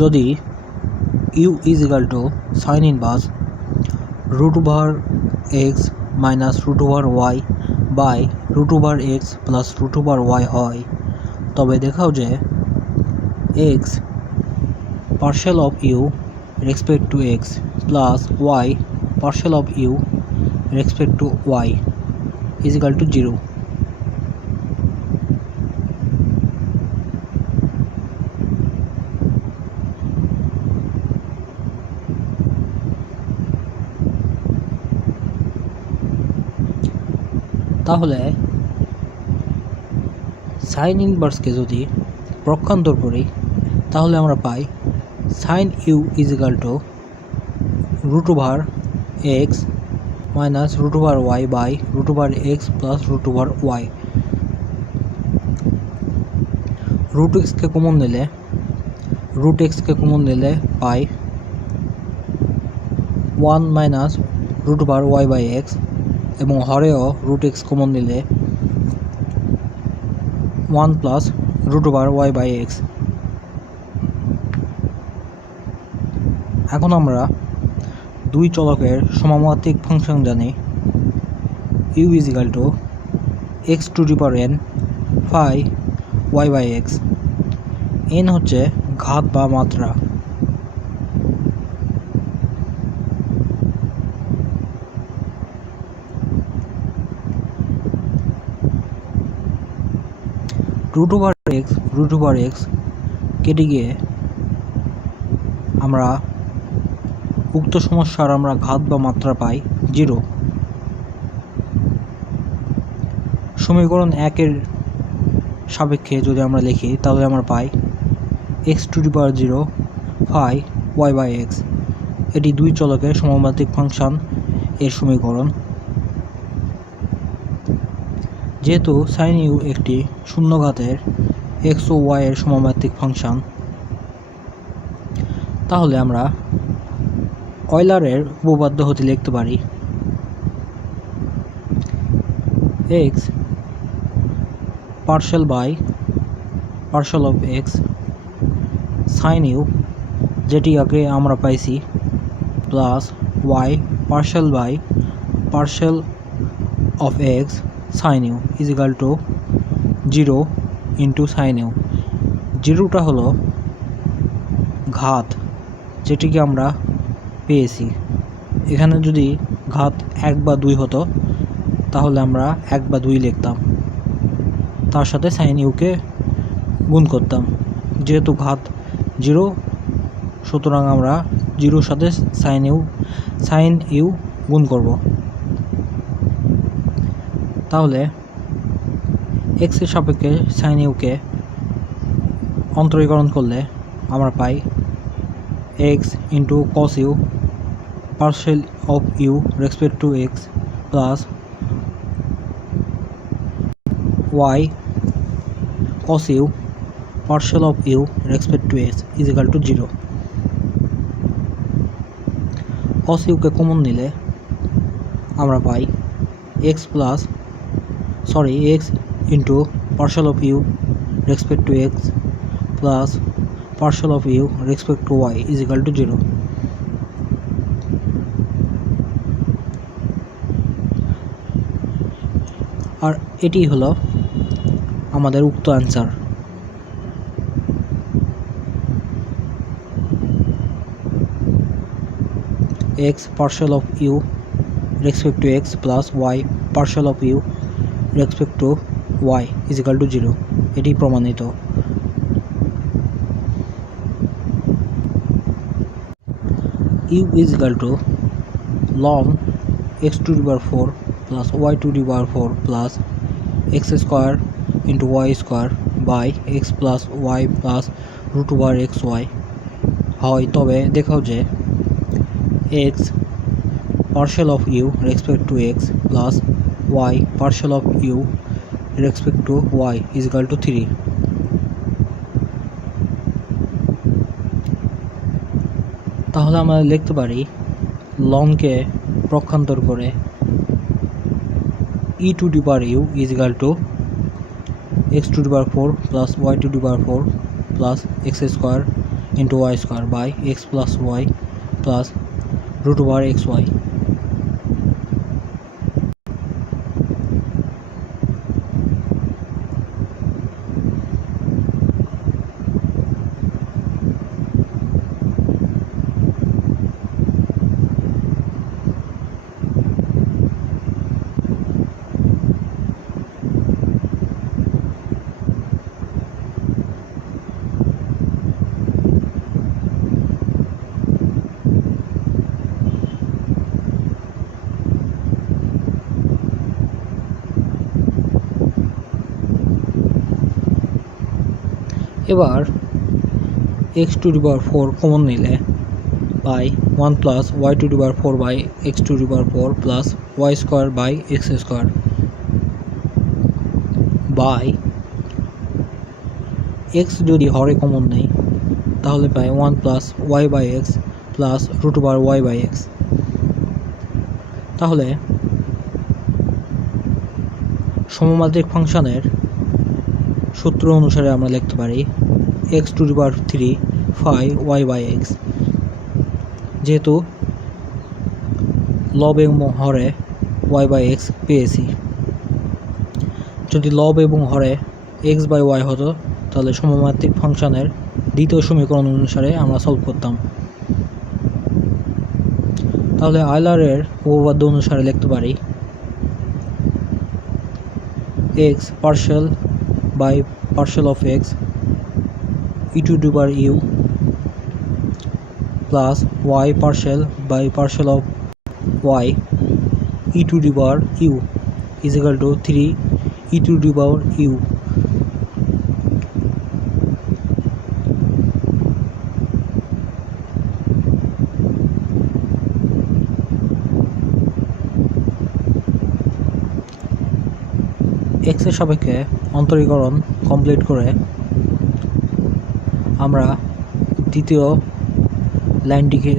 যদি u is equal to sin inverse root over x minus root over y by root over x plus root over y হয়, তবে দেখাও যে x partial of u respect to x plus y partial of u respect to y is equal to 0. তাহলে sign ইনভার্সকে যদি পক্ষান্তর করি তাহলে আমরা পাই sine u is equal to root over x minus root over y by root over x plus root over y. Root এক্সকে common নিলে পাই 1 minus root over y by x, এবং হরেও রুট এক্স কমন নিলে 1 plus root over y by x. এখন আমরা দুই চলকের সমানুপাতিক ফাংশন জানি। U is equal to x to the power n phi y by x. N হচ্ছে ঘাত বা মাত্রা। রুট ওভার এক্স কেটে গিয়ে আমরা উক্ত সমস্যার ঘাত বা মাত্রা পাই 0। সমীকরণ 1-এর সাপেক্ষে যদি আমরা লিখি তাহলে আমরা পাই x to the power 0 phi y by x. এটি দুই চলকের সমানুপাতিক ফাংশন এর সমীকরণ। যেহেতু সাইন ইউ একটি শূন্য ঘাতের এক্স ও ওয়াই এর সমানুপাতিক ফাংশন, তাহলে আমরা অয়লারের উপপাদ্য হতে লিখতে পারি x partial of x sine u, যেটি আগে আমরা পাইছি, plus y partial of x sine u is equal to 0 into sine u. 0টা হলো ঘাত, যেটিকে আমরা পেয়েছি। এখানে যদি ঘাত 1 বা 2 হতো তাহলে আমরা 1 বা 2 লিখতাম, তার সাথে সাইন ইউকে গুণ করতাম। যেহেতু ঘাত 0, সুতরাং আমরা 0-র সাথে সাইন ইউ গুণ করব। তাহলে এক্স এর সাপেক্ষে সাইন ইউকে অন্তরীকরণ করলে আমরা পাই x into cos u partial of u respect to x plus y cos u partial of u respect to x is equal to 0। Cos ইউকে কমন নিলে আমরা পাই x into partial of u respect to x plus partial of u respect to y is equal to 0। আর এটি হলো আমাদের উক্ত answer. X partial of u respect to x plus y partial of u respect to y is equal to 0, এটি প্রমাণিত। U is equal to ln x to the power 4 plus y to the power 4 plus x square into y square by x plus y plus root over x y হয়। তবে দেখাও যে x partial of u respect to x plus y partial of u respect to y is equal to 3। তাহলে আমরা লিখতে পারি লনকে পক্ষান্তর করে e to the power u is equal to x to the power 4 plus y to the power 4 plus x square into y square by x plus y plus root over xy. এবার x to the power 4 common নিলে by 1 plus y to the power 4 by x to the power 4 plus y square by x square by x যদি হরে common নেই তাহলে পাই 1 plus y by x plus root over y by x। তাহলে সমমাত্রিক ফাংশনের সূত্র অনুসারে আমরা লিখতে পারি x to the power 3 phi y by x। যেহেতু লব এবং হরে y by x পেয়েছি, যদি লব এবং হরে x by y হতো তাহলে সমমাত্রিক ফাংশনের দ্বিতীয় সমীকরণ অনুসারে আমরা সলভ করতাম। তাহলে আইলারের উপপাদ্য অনুসারে লিখতে পারি x partial by partial of x e to the power u plus y partial by partial of y e to the power u is equal to 3 e to the power u। x এর সাপেক্ষে অন্তরীকরণ complete করে আমরা দ্বিতীয় লাইনটিকে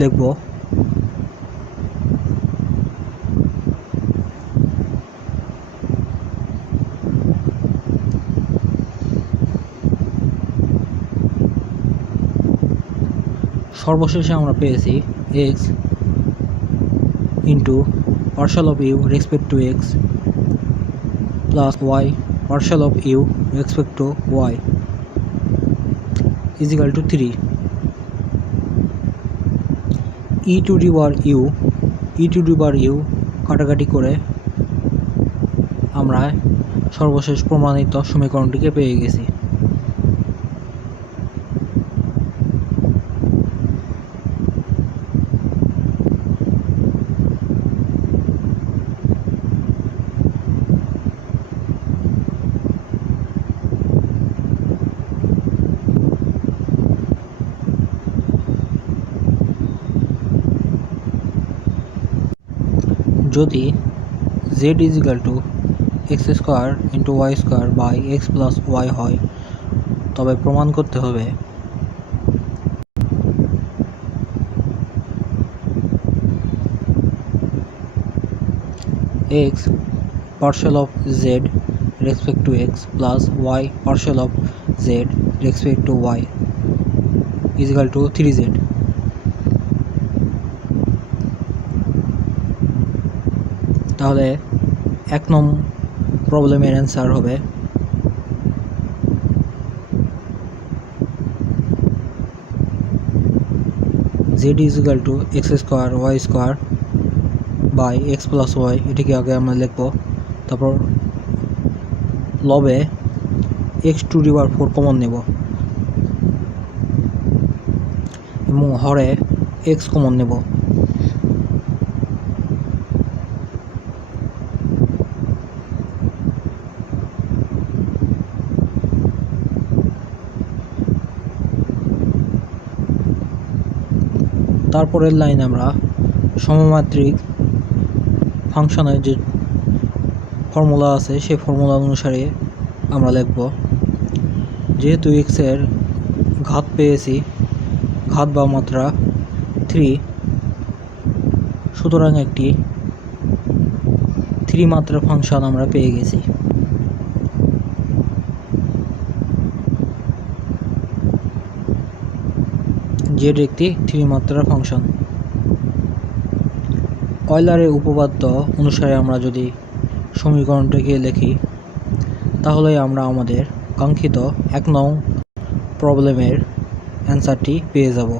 লিখব সর্বশেষে আমরা পেয়েছি x into partial of u respect to x plus y partial of u respect to y is equal to 3 e to the power u কাটাকাটি করে আমরা সর্বশেষ প্রমাণিত সমীকরণটিকে পেয়ে গেছি। যদি z is equal to x square into y square by x plus y হয় তবে প্রমাণ করতে হবে x partial of z respect to x plus y partial of z respect to y is equal to 3z। তাহলে 1 নং প্রবলেমের answer হবে z is equal to x square y square by x plus y, এটিকে আগে আমরা লিখব, তারপর লবে x to the power 4 common নেব এবং হরে x কমন নেব। তারপরের লাইন আমরা সমমাত্রিক ফাংশনের যে ফর্মুলা আছে সেই ফর্মুলা অনুসারে আমরা লিখব। যেহেতু x এর ঘাত পেয়েছি, ঘাত বা মাত্রা 3, সুতরাং একটি 3 মাত্রা ফাংশন আমরা পেয়ে গেছি। জেড একটি ত্রিমাত্রার ফাংশন। অয়লারের উপপাদ্য অনুসারে আমরা যদি সমীকরণটিকে লিখি তাহলে আমরা আমাদের কাঙ্ক্ষিত 1 নং প্রবলেমের অ্যান্সারটি পেয়ে যাব।